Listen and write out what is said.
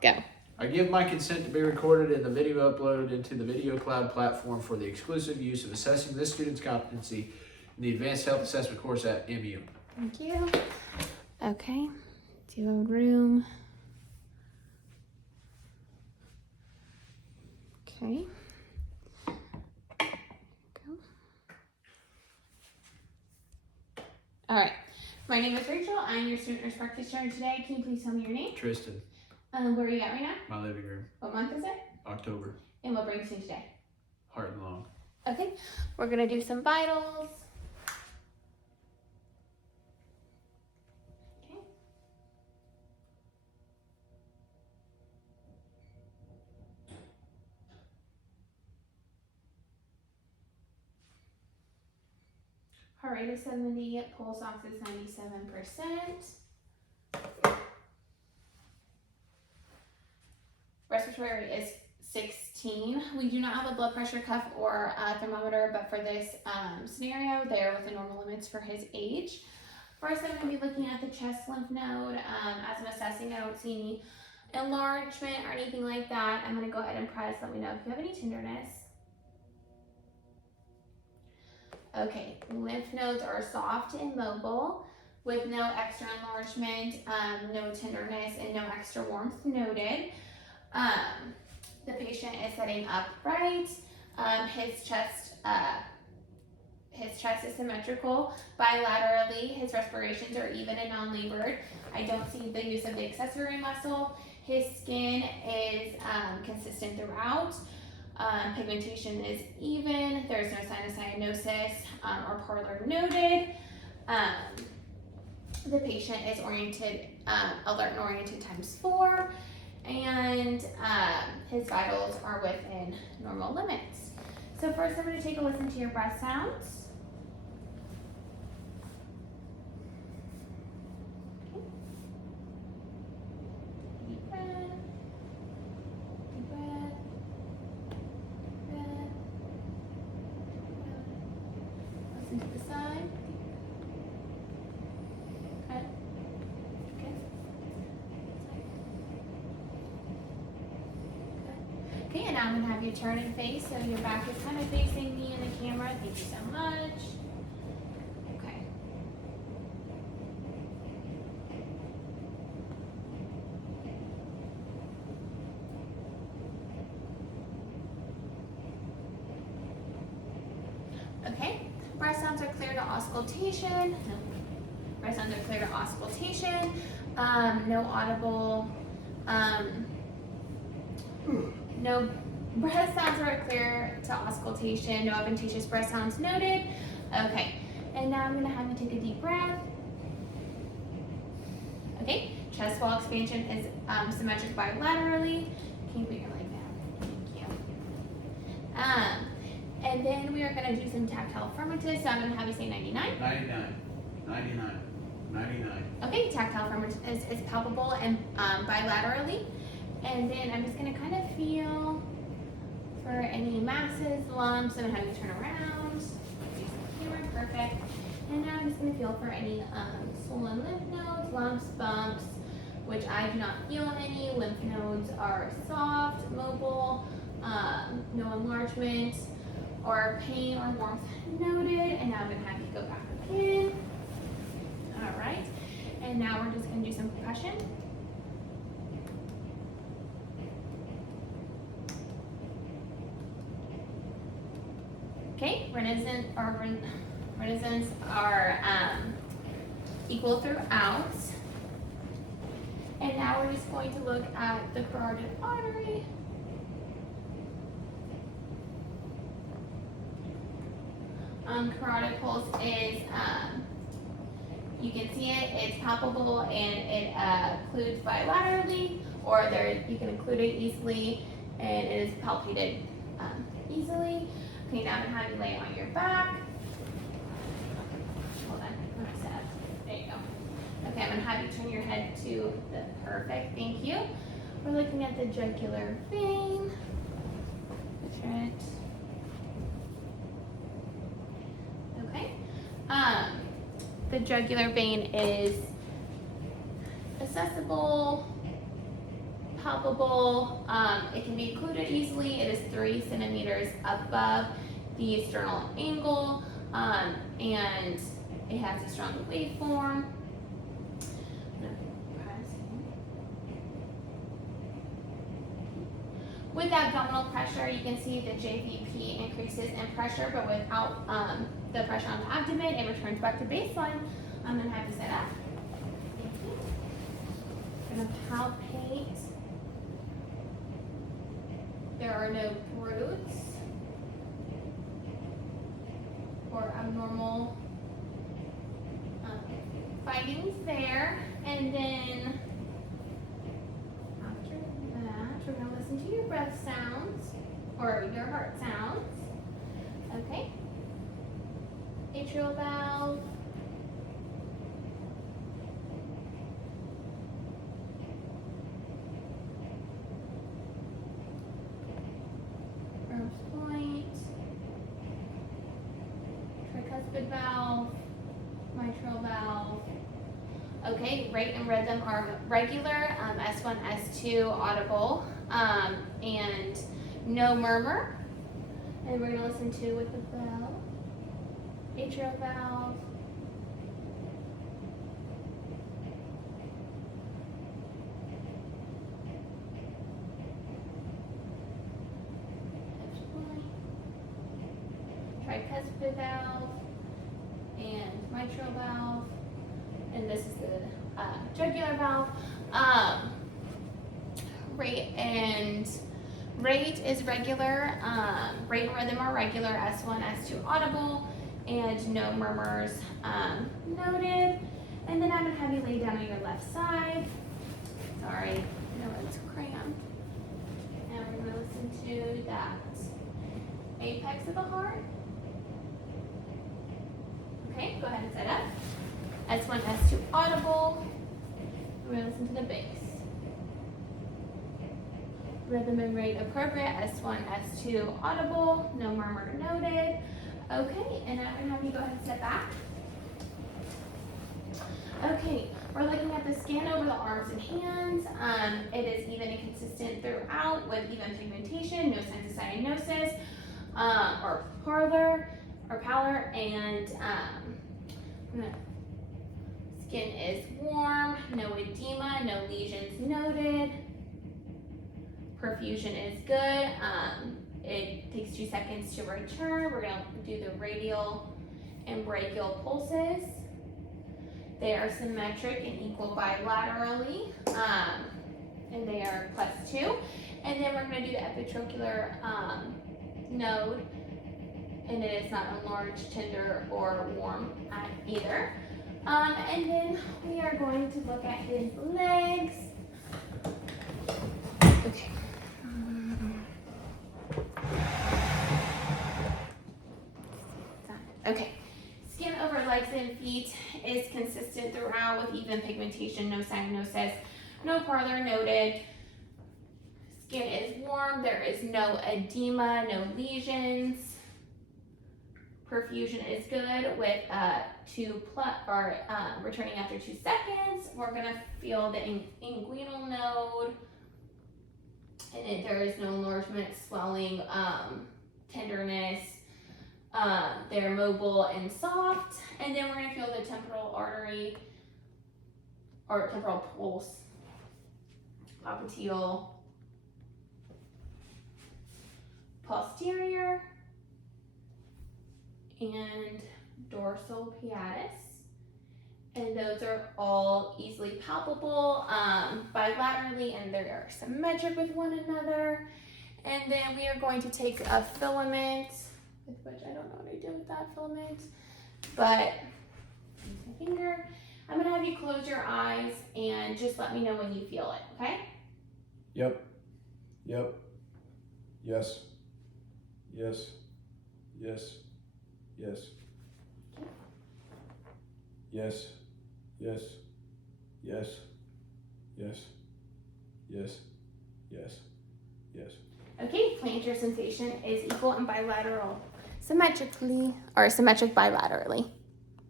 Go. I give my consent to be recorded and the video uploaded into the Video Cloud platform for the exclusive use of assessing this student's competency in the Advanced Health Assessment course at MU. Thank you. Okay, do a room. Okay. Go. All right. My name is Rachel. I'm your student nurse practitioner today. Can you please tell me your name? Tristan. Where are you at right now? My living room. What month is it? October. And what brings you today? Heart and lung. Okay, we're gonna do some vitals. Okay. Heart rate is 70, pulse ox is 97%. Respiratory rate is 16. We do not have a blood pressure cuff or a thermometer, but for this scenario, they're within normal limits for his age. First, I'm going to be looking at the chest lymph node. As I'm assessing, I don't see any enlargement or anything like that. I'm going to go ahead and press. Let me know if you have any tenderness. Okay, lymph nodes are soft and mobile with no extra enlargement, no tenderness, and no extra warmth noted. The patient is sitting upright. His chest is symmetrical. Bilaterally, his respirations are even and non-labored. I don't see the use of the accessory muscle. His skin is consistent throughout. Pigmentation is even. There's no cyanosis or pallor noted. The patient is oriented, alert and oriented ×4. And his vitals are within normal limits. So first I'm going to take a listen to your breath sounds. Okay. Deep breath. Deep breath. Deep breath. Listen to the side. Okay. Okay. Okay, and now I'm going to have you turn and face so your back is kind of facing me in the camera. Thank you so much. Okay. Okay, breath sounds are clear to auscultation. Breath sounds are clear to auscultation. No audible, no breath sounds are clear to auscultation, no adventitious breath sounds noted. Okay, and now I'm going to have you take a deep breath. Okay, chest wall expansion is symmetric bilaterally. Can you put your leg down? Thank you. And then we are going to do some tactile affirmatives. So I'm going to have you say 99. 99. 99. 99. Okay, tactile affirmative is palpable and bilaterally. And then I'm just going to kind of feel for any masses, lumps. I'm going to have you turn around. Camera, perfect. And now I'm just going to feel for any swollen lymph nodes, lumps, bumps, which I do not feel any. Lymph nodes are soft, mobile, no enlargement or pain or warmth noted. And now I'm going to have you go back again. All right. And now we're just going to do some percussion. Okay, renaissance are equal throughout. And now we're just going to look at the carotid artery. Carotid pulse is, you can see it, it's palpable and it occludes bilaterally, or there you can occlude it easily and it is palpated easily. Okay, now I'm going to have you lay on your back. Hold on, let's set up. There you go. Okay, I'm going to have you turn your head to the perfect, thank you. We're looking at the jugular vein. Picture it. Okay. The jugular vein is accessible palpable. It can be occluded easily. It is 3 centimeters above the sternal angle, and it has a strong waveform. With abdominal pressure, you can see the JVP increases in pressure, but without the pressure on the abdomen, it returns back to baseline. I'm going to have you set up. Thank you. I'm going to palpate. There are no broods or abnormal findings there. And then after that, we're going to listen to your breath sounds or your heart sounds. Okay. Atrial valve. Point, tricuspid valve, mitral valve. Okay, rate and rhythm are regular, S1, S2, audible, and no murmur. And we're going to listen to with the bell, atrial valve, tricuspid valve, and mitral valve, and this is the jugular valve. Rate is regular. Rate and rhythm are regular. S1, S2 audible, and no murmurs noted. And then I'm gonna have you lay down on your left side. Sorry, I know it's cramped. And we're gonna listen to that apex of the heart. Okay, go ahead and set up. S1, S2 audible. We're going to listen to the bass. Rhythm and rate appropriate. S1, S2 audible. No murmur noted. Okay, and I'm going to have you go ahead and step back. Okay, we're looking at the scan over the arms and hands. It is even and consistent throughout with even pigmentation, no signs of cyanosis or pallor, and skin is warm, no edema, no lesions noted. Perfusion is good. It takes 2 seconds to return. We're going to do the radial and brachial pulses. They are symmetric and equal bilaterally, and they are +2. And then we're going to do the epitrochlear node, and it is not enlarged, tender, or warm at either. And then we are going to look at his legs. Okay. Okay. Skin over legs and feet is consistent throughout with even pigmentation, no cyanosis, no parlor noted. Skin is warm, there is no edema, no lesions. Perfusion is good with returning after 2 seconds. We're gonna feel the inguinal node, and there is no enlargement, swelling, tenderness. They're mobile and soft, and then we're gonna feel the temporal artery or temporal pulse, popliteal, posterior, and dorsal piatus, and those are all easily palpable bilaterally, and they are symmetric with one another. And then we are going to take a filament, with which I don't know what I do with that filament, but use my finger. I'm gonna have you close your eyes and just let me know when you feel it, okay? Yep. Yes. Yes. Yes. Yes. Yes. Yes. Yes. Yes. Yes. Yes. Yes. Okay, plantar sensation is equal and bilateral, symmetric bilaterally.